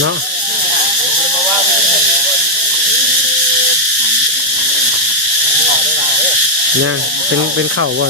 เนาะเนี่ยเป็นเข่าบ่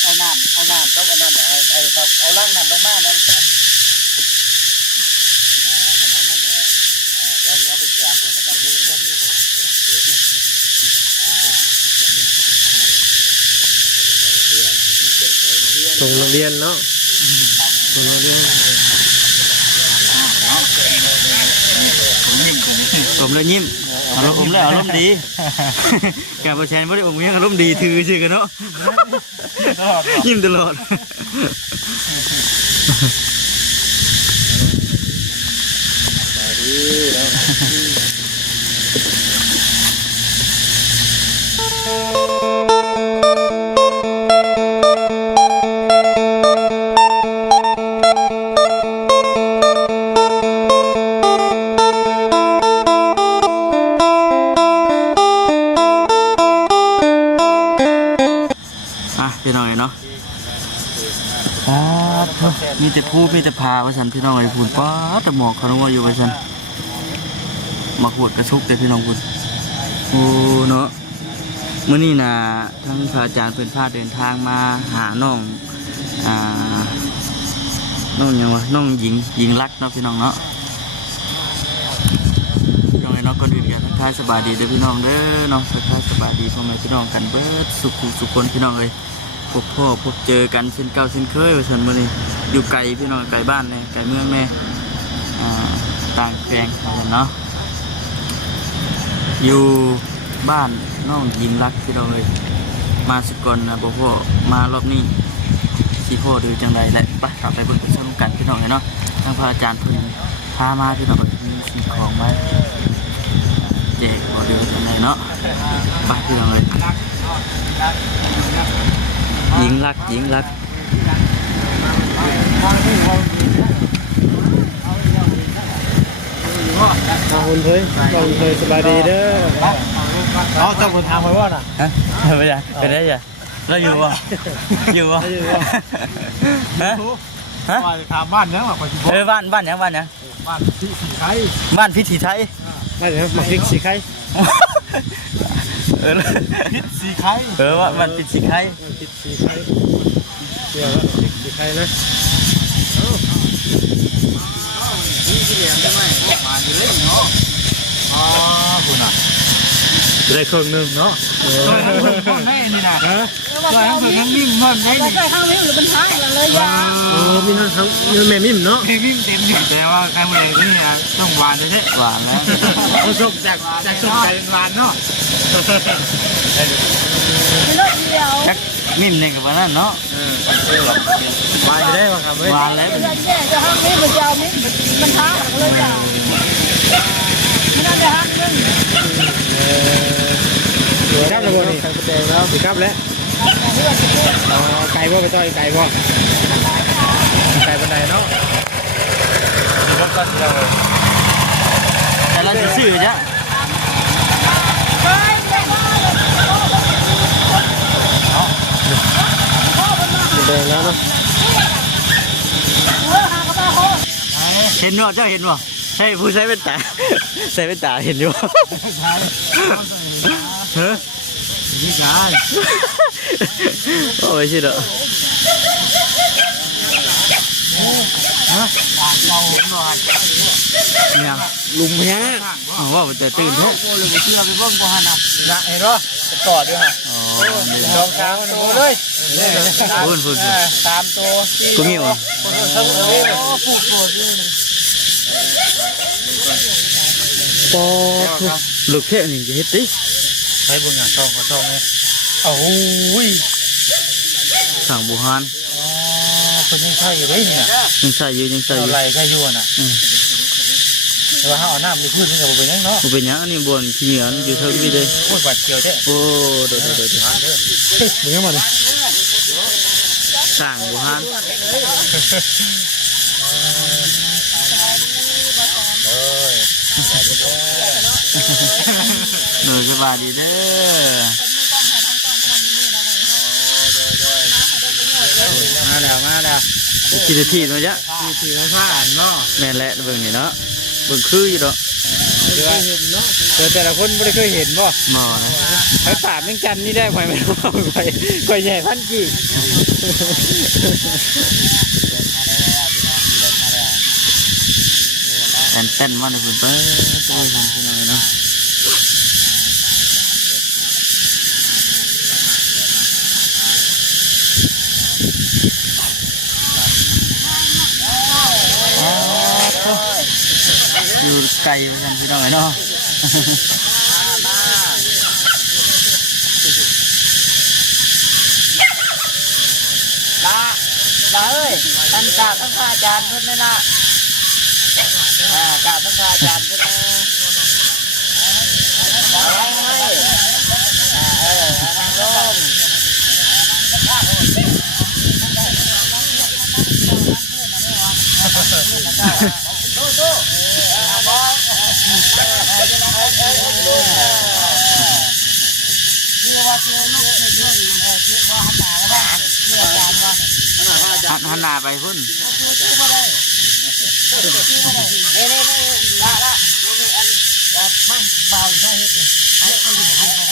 เอาน้ำต้องเอาน้ำเอาล่างน้ำลงมาแล้วส่งโรงเรียนเนาะส่งโรงเรียนผมเลยยิ้มอารมณ์ผมเลยอารมณ์ดีการประชันไม่ได้ผมยังอารมณ์ดีถือชื่อกันเนาะยิ้มตลอดพี่น้องเนาะมีแต่ผู้มีแต่พาว่าฉันพี่น้องไอ้พูนป้าแต่หมอกเขาว่าอยู่ว่าฉันมาขวดกระชุกแต่พี่น้องพูนโอ้เนาะเมื่อนี้นะทั้งพระอาจารย์เพิ่นพาเดินทางมาหาน้องน้องยังวะน้องหญิงรักเนาะพี่น้องเนาะพี่น้องไอ้เนาะก่อนอื่นกันทักทายสบายดีเด้อพี่น้องเด้อเนาะทักทายสบายดีพ่อแม่พี่น้องกันเบิดสุขคนพี่น้องเลยพบพ่อพบเจอกันเช่นเก่าเช่นเคยว่าฉันมื่อนี้อยู่ไกลพี่น้องไกลบ้านเนี่ยไกลเมืองแม่ต่างแปลงเนาะอยู่บ้านน้องยินรักพี่น้องเลยมาสกลนะพ่อมารอบนี้สีพ่อดูจังไรแหละไปกลับไปบนชมกันพี่น้องเลยเนาะทางพระอาจารย์เพิ่งพามาพี่น้องมีสิ่งของมาแจกบ่เดือจังไรเนาะไปพี่น้องเลยหญิงรักคุณเคยสบายดีเด้อเอาเจ้าคนทางไปว่าน่ะฮะไปไหนไปไหนจ้ะเราอยู่วะฮะทางบ้านเนี่ยว่าบ้านยังบ้านพิธีไทยบ้านพิธีไทยบ้านมาพิธีสีไข่พิธีไข่ว่ามันพิธีไข่พิธีสีไข่เดี๋ยวพิธีไข่นะนี่เรียนได้ไหมมาอยู่เลยเนาะคุณอ่ะจะได้เครื่องนึงเนาะคนให้นี่นะลอยทั้งถึงทั้งนิ่มเพิ่มได้ดิข้างนิ่มหรือเป็นทั้งเลยยามีทั้งแม่มิ่มเนาะแม่มิ่มเต็มอยู่แต่ว่าใครมาเลยนี่ต้องหวานใช่หวานแล้วเขาชมจากชมใจหวานเนาะเป็นรถเดียวมิ่มเนี่ยกับวันนั้นเนาะหวานจะได้ป่ะครับหวานแล้วเป็นจะห้างนิ่มมันจะเอานิ่มมันทั้งเลยยาไม่น่าจะห้างนิ่มครับเลยนี่แดงแล้วสิครับแล้วไก่บ่ไปต่อยไก่บ่ไก่บันไดเนาะแต่เราจะซื้อจ้ะแดงแล้วเนาะเห็นว่าเจ้าเห็นว่าใช่ผู้ใช้เป็นตาใช้เป็นตาเห็นอยู่เฮ้ยนี่กันโอ้ยชิดอ่ะฮะเราหน่อยเนี่ยลุงแพ้ว่าแต่ตื่นแท้โอ้เลยเชื่อไปเบิ่งก่อนนะเห็นป่ะต่อด้วยฮะรองเท้าตัวเลยฝุ่นตามตัวกูมีวะผูกตัวด้วยปอลูกแค่นี้จะเฮ็ดดิใช้บุญงานช่องเลยโอ้ยสั่งบุหานคนยังใช่อยู่ได้เนี่ยยังใส่อยู่อะไรใช่อยู่น่ะ แต่ว่าเขาเอาน้ำในพื้นมันก็บ่เป็นหยังเนาะ บ่เป็นหยังอันนี้บ่อนขี้เหนียวอยู่เทิงนี่เด้ โอ้ยบาดเกี่ยวแท้ โอ้โดด มึงยังบ่นี่ สร้างบ่ฮัน เอ้ย โดยสบายดีเด้อ มาแล้ว กี่นาทีเนาะจ๊ะ ถือผ้าอ่านเนาะ แม่นแหละเบิ่งนี่เนาะเบิ่งคืออยู่ดอก แต่ละคนไม่ได้เคยเห็นบ่ หมอนะ ไอ้ป่าแมงจันนี่ได้ไหมไม่รู้ไปใหญ่พันกี่ แอนเต้นมาในเพิ่นเปิดตัวพี่น้องเนาะอยู่ไกลเหมือนกันพี่น้องเนาะ ลาเอ้ยท่านกราบท่านอาจารย์เพิ่นเลยนะกราบท่านอาจารย์เพิ่นนะเอาไว้ทางลงตู้หันหน้าไปพุ่น ละมั่งเบาอยู่ได้เฮ็ดดิไอ้คนอยู่ให้ขอ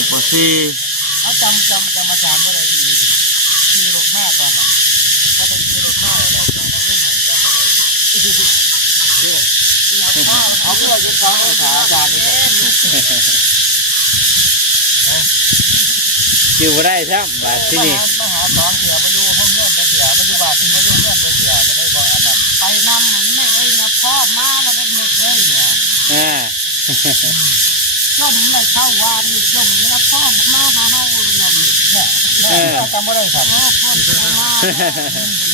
งปอซี่ เขาจำอาจารย์ว่าอะไรขี่รถมาตอนนั้นก็ได้ขี่รถมาแล้วตอนนั้นเอาเพื่อยึดของอาจารย์นี่ อยู่บ่ได้ซ้ำบาดที่นี่ มาหาสอนเสียมาอยู่ห้องเงื่อนเสียมาอยู่บาทที่มาอยู่เงื่อนเสียก็ได้บ่อันนั้นไปนำเหมือนไม่เอ้ยนะพ่อมาแล้วก็นึกเลยเนี่ยจมเลยเข้าวานจมแล้วพ่อมาหาเฮาเนี่ยเนี่ยจำไม่ได้ครับพ่อมา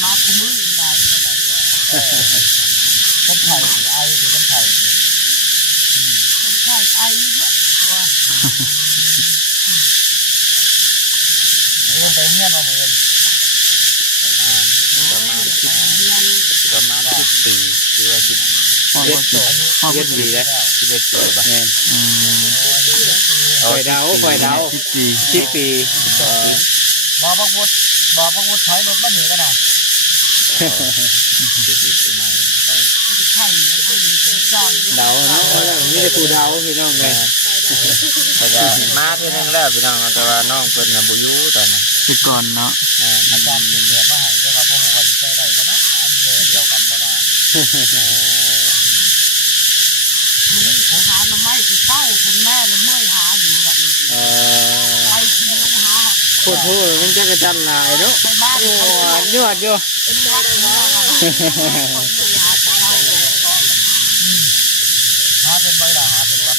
มาคุมืออะไรคนไทยไอหรือคนไทยคนไทยไอเยอะตัวไปเงียบมาเหมือนประมาณ10 ปีหรือว่า11 ปีแล้ว 11 ปีป่ะ คอยเดา10 ปีบอกพวกวุฒิถอยรถมาหนีกันนะเดาเนาะมีแต่กูเดาพี่น้องเลย แต่ก็มาทีนึงแล้วพี่น้องแต่ว่าน้องเพิ่นน่ะบ่อยู่ตอนนั้น คือก่อนเนาะ อาจารย์เกิดมาให้แต่ว่าบ่ฮู้ว่าสิใช้ได้บ่เนาะอันเดียวกันบ่เนาะมันนี่หาหน่อไม้คือเข้าคุณแม่เลยเมื่อยหาอยู่แบบนี้ไปกินลงหา โคตรมันจะกระจันหลายเนาะ ไปบ้าน โอ้ยอดอยู่ หาเป็นบ่ล่ะหาเป็นบ่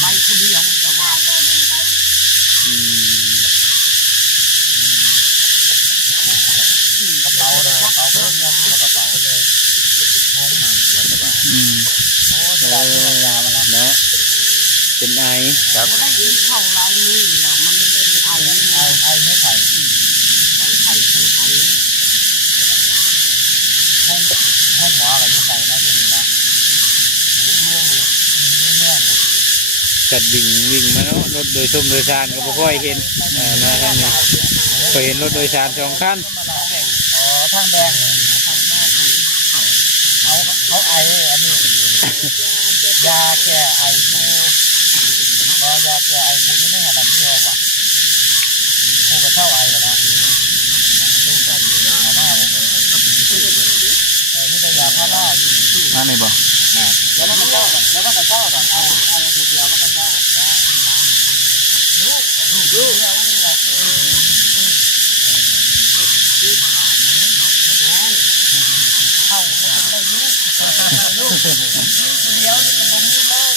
ไปคนเดียวจะว่ากระเป๋าเลยกระเป๋าเพิ่มกระเป๋าเลยนะเป็นไอ ครับได้ยินเข้าลายมือแล้วมันเป็นไอไม่ไข่ไข่ไข่ห้องหัวกับยุคไก่นะยังนะเมืองกัดวิ่งมาเนาะรถโดยสมโดยสารก็บ่ค่อยเห็นมาทางนี้ก็เห็นรถโดยสาร2 คัน อ๋อทางแดงเขาไออันนี้ยาแก้ไอยูบอยาแก้ไอมูนี่ไม่ขนาดนี้หรอวะกูก็เข้าไอแล้วนะเอามานี่ก็ยาพาราอยู่ อันไหนบ่ แล้วมันก็เจ้าแบบเอาทุกยามันก็เจ้า เข้าแล้วก็เลยลูกเดียวก็บ่มีเลย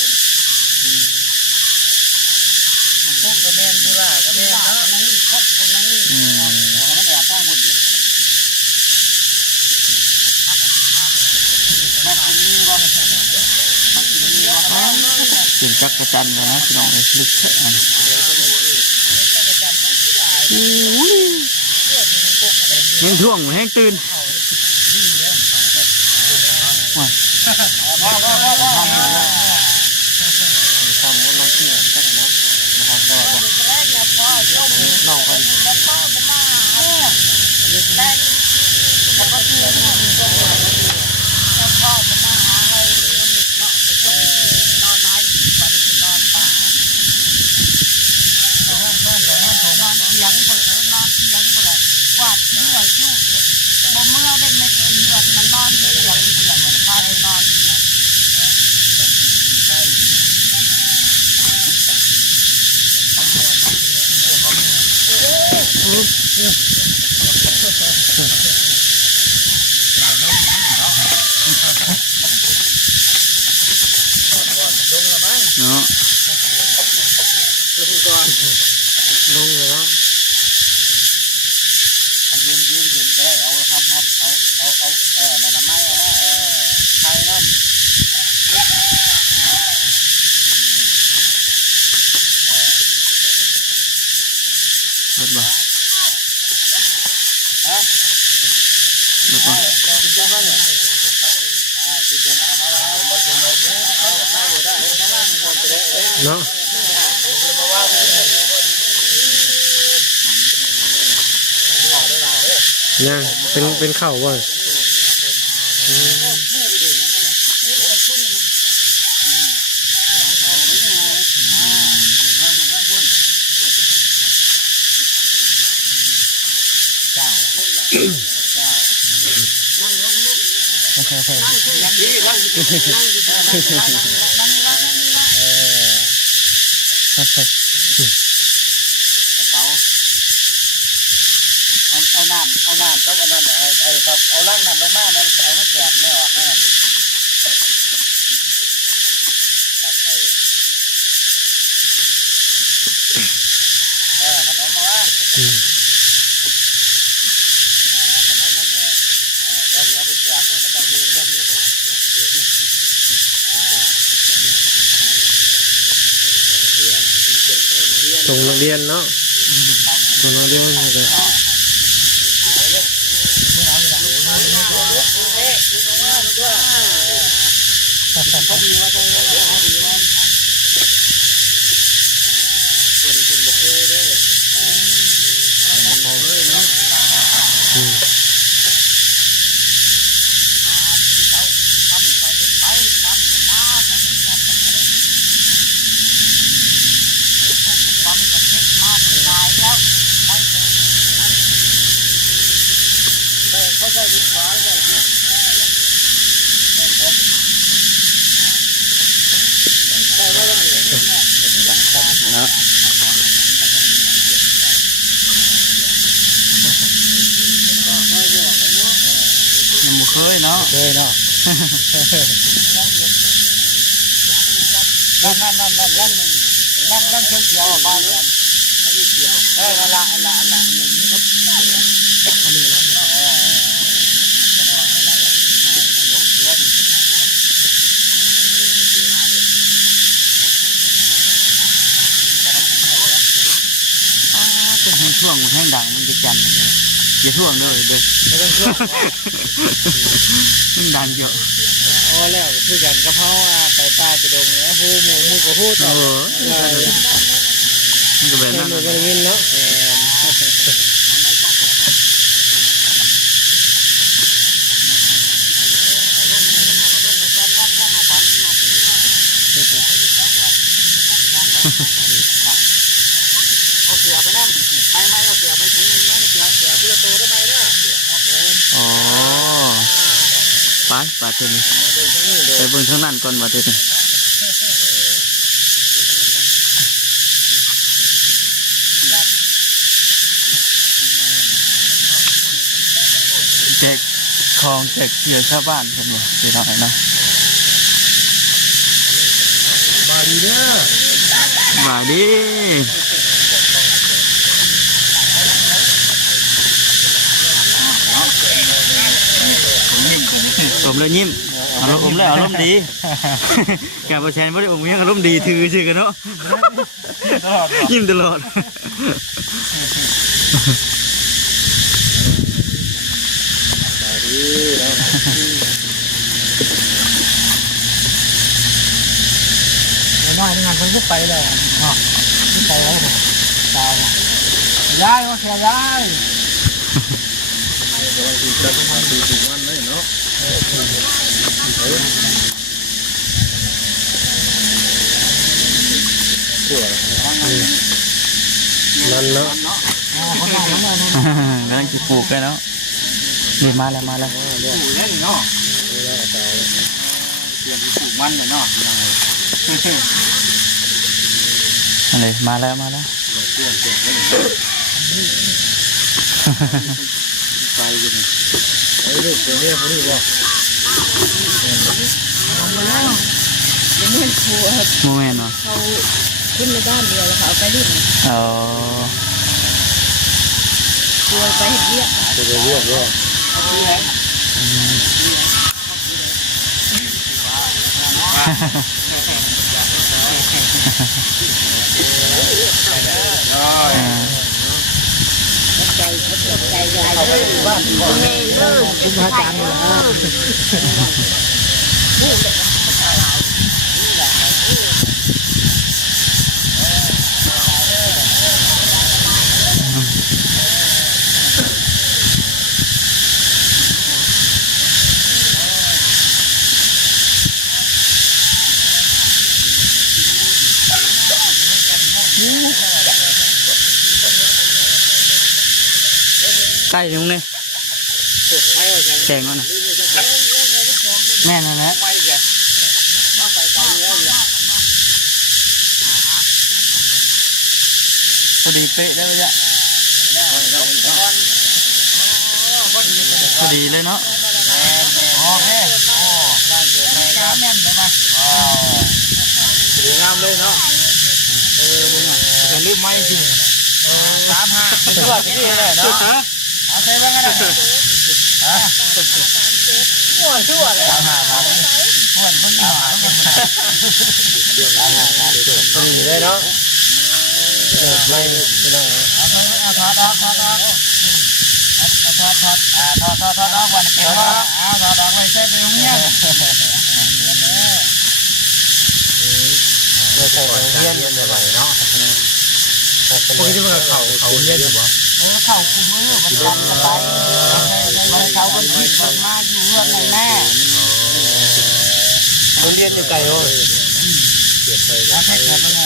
พวกกระแมนบุล่ากระแมนเนาะนั่นนี่พวกคนนั้นนี่หัวมันแอบตั้งหมดอยู่มากินนี่บ่มากินนี่บ่ ถึงจักรจันทร์นะพี่น้องเลยลึกแค่นั้นแห้งท่วงแห้งตื่นว้าพ่อฟังว่าเราเชื่อได้เนาะนะครับก็แรกเนี่ยพ่อน้องกันพ่อจะมาแต่แล้วก็เชื่อเนาะแล้วพ่อจะมาหาเราเนาะนอนไหนวันนอนป่านอนเตียงก็เลยนอนเตียงก็เลยวาดเมื่อจุกบ่เมื่อได้ไม่เคยเลือดมันนอนเตียงก็เลยวันพาไปนอนเนาะ ลงเลยเนาะ อันยืนก็ได้เอาทำเอาหน่อไม้เอาไข่น้ำ รถบ่เนาะยังเป็นเข่าว่ะเอาน้ำต้องเอาน้ำเอาล่างน้ำลงมาน้ำเอาน้ำแกะไม่ออกแน่ขนมมาว่าขนมมันเนี่ยเดี๋ยวไปแจกคนก็จะยืนเรื่องนี้ส่งนักเรียนเนาะส่งนักเรียนเลย เนาะยังบ่เคยเนาะ เคยเนาะ นั่งเขียวบ้านกันละแห้งท่วงแห้งดังมันจะจันอย่าท่วงเด้อเด้อ ไม่ต้องช่วย มันดังเยอะ อ๋อแล้วคือกันกะเพราไปป้าไปดงเนี่ยหูหมูกับหูต่อมันก็แบบ แม่ นั้น หมูกันวินเนาะเอาเสือไปนั่งไปไหมเอาเสือไปถุงนึงไหมเสือเพื่อโตได้ไหมเนี่ย อ๋อไปเดี๋ยวนี้ไปเบิ่งทางนั้นก่อนว่าเดี๋ยวนี้ ด แจกของแจกเหยื่อชาวบ้านเพิ่นบ่พี่น้องเนาะ มาดีเด้อ มาดิอมแล้วยิ้มอารมณ์อมแล้วอารมณ์ดีการประชันไม่ได้อมยังอารมณ์ดีถือชื่อกันเนาะยิ้มตลอดน้อยงานมันยุบไปเลยเนาะยุบไปแล้วผมตายย้ายว่าแค่ย้าย นั่นเนาะ คนได้ทั้งหมด กำลังจะปลูกกันเนาะนี่มาแล้ว ปลูกเล่นเนาะเตรียมปลูกมันเลยเนาะ อะไรมาแล้วไปอยู่นี่ไอ้ลูกตัวนี้พอดีบ่ เดี๋ยวนี้มันครัว โมเมนต์เนาะ เขาขึ้นในบ้านเดียวแล้วเขาเอาไปรีบ อ๋อ ครัวไปเห็ดเรียก จะไปเรียกว่า ใจใหญ่เลยเมย์เลยเป็นพระอาจารย์เลยนะ ใกล้ตรงนี้แจงแล้วนะแม่นั่นแหละพอดีเป๊ะได้ไหมจ๊ะพอดีเลยเนาะ โอเคโอ้ได้แม่นเลยมั้ย สวยงามเลยเนาะมึงอ่ะแต่ลืมไม้จริง35เป็นตัวที่ดีเลยเนาะเอาใส่มากันนะฮะม่วนชั่วเลยม่วนคนหนาดีเลยเนาะไม่ไม่ได้ เอาถอดวันเก็บว่าถอดไว้ใส่ไปโรงเรียน เราใส่เรียนใหม่เนาะพวกที่มันเขาเรียนอยู่บ่ เข้าคุมมือมันทำอะไรเขาคนที่เปิดมาอยู่เรื่องไหนแม่ เขาเรียนอยู่ไกลโอ้ยเกียดไป แล้วแค่เกิดเป็นไง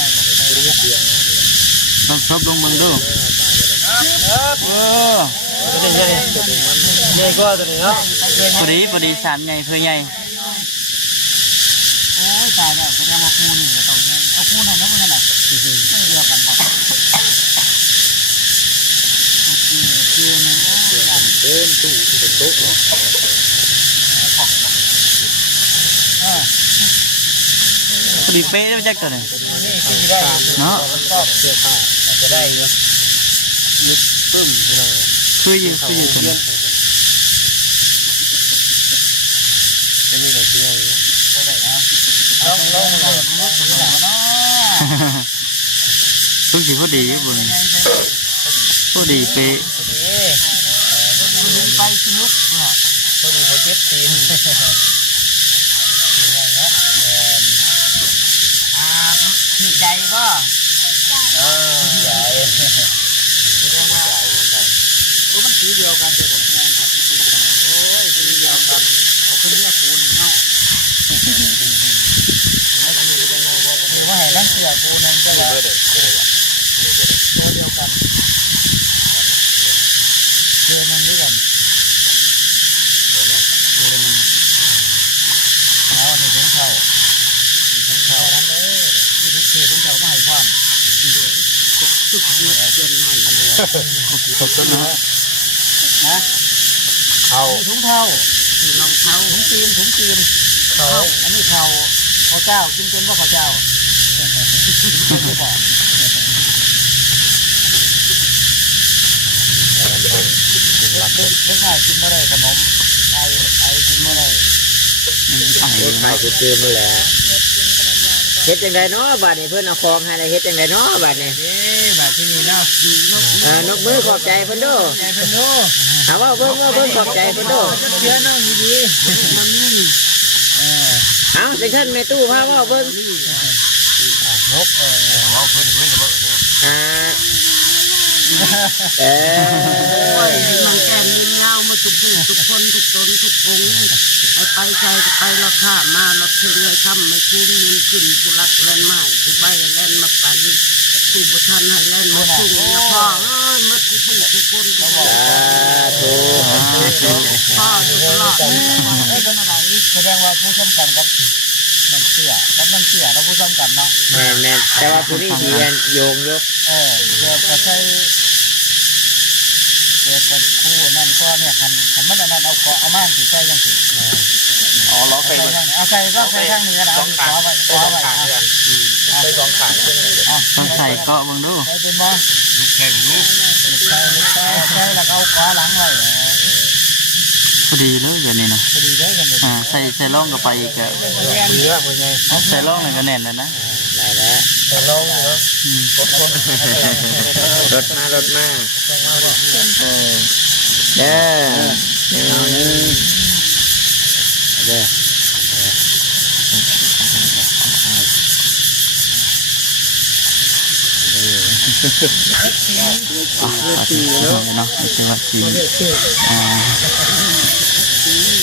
ต้องซบลงมือดูตัวนี้ใหญ่ใหญ่กว่าตัวนี้เนาะ พอดีสามใหญ่เพื่อใหญ่ โอ้ยตายแล้วแสดงว่าคูนี่เขาเนี่ยเอาคูนั่นแล้วมันอะไรไม่เดียวกันหรอกเต็มตู้เป็นโต๊ะ พอดีเป๊ะได้ไหมจ๊ะตัวนี้ นี่ที่ได้ เนาะ ชอบเสื้อผ้าอาจจะได้เนาะยึดปึ้มเลย คืออยู่ตัวนี้ อันนี้ก็เสื้อเท่าไหร่นะ ลองเลยเนาะ ทุกสิ่งพอดีบุญพอดีเป๊ะ คุณไปสนุกเนาะ พอดีพอเจ็บตีน ถือใจก็ ใหญ่ แสดงว่ามันสีเดียวกันเลยโอ้ยสีเดียวกันเขาขึ้นเรียกคูณเนาะหรือว่าให้ทั้งเสือคูณนั่นก็แล้วตัวเดียวกันเดือนนึงนี่กันเอาในถุงเท้าถุงเท้านั้นเลยมีถุงเท้าถุงเท้ามาให้ความทุกเดือนเดือนให้ ขอบคุณนะ นะ เขาถุงเท้าลองเท้าถุงตีนเขาอันนี้เขาเจ้ากินเป็นว่าเขาเจ้าไม่บอกเล็กง่ายกินไม่ได้ขนมไอกินไม่ได้ ไอ้ ขายคือซื้อมาแล้วเฮ็ดจังไดเนาะบาดนี้เพิ่นเอาของให้เฮ็ดจังไดเนาะบาดนี้ บาดที่นี่เนาะ นกมือขอบใจเพิ่นโด ใจเพิ่นโด ถามว่าเพิ่นขอบใจเพิ่นโด เชื่อน้องดีๆมันนี่ เอาจังซั่นแม่ตู้พาว่าเบิ่ง นกว่าเพิ่นอ่ามันแก่มีเงามาทุกผู้ทุกคนทุกตนทุกองค์ไปใจก็ไปเราข้ามาเราเชื่อเลยคำไม่คุ้มมือขึ้นผู้รักแลนไม้ผู้ใบแลนมาปั่นผู้บุทันให้แลนมาสุ่งอย่าพ่อมัดทุกผู้ทุกคนทุกคนพ่ออยู่ตลอดเป็นอะไรแสดงว่าผู้ชมกันกับน้องเสียเราผู้ชมกันเนาะ แม่นแต่ว่าผู้นี้สิโยงอยู่ เดี๋ยวก็ใช้เกิดเป็นคู่นั่นก็เนี่ยคันมันนั่นเอาม่านสิใส่ยังสิล็อกไป เอาใส่ก็ใส่ข้างนี้ก็ได้ขอไว้ใส่2 ขาต้องใส่เกาะมึงดู ใส่เป็นบ่แข่งลูกใส่แล้วเอาขวาหลังไว้พอดีเลยแบบนี้นะ พอดีได้กันเลยใส่ล่องก็ไปอีกอะ ดีมากเลยไงใส่ล่องเลยก็แน่นแล้วนะได้แล้ว แต่ลงเนาะรถมาเด้อเด้อทีเนาะไม่ใช่ว่าที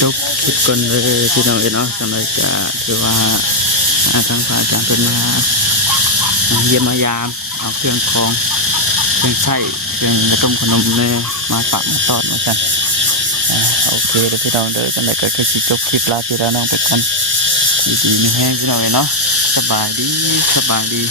จบคลิปก่อนเลยพี่น้องเนาะสำหรับจะถือว่าทางพระอาจารย์เป็นมาเยี่ยมมายามเอาเครื่องของเครื่องใช้เครื่องกระต้มขนมเลยมาฝากมาตอดมากันโอเคเดี๋ยวพี่น้องเดินกันเลยก็คือสิจบคลิปลาพี่น้องไปก่อนดีๆมีแห้งพี่น้องเนาะสบายดี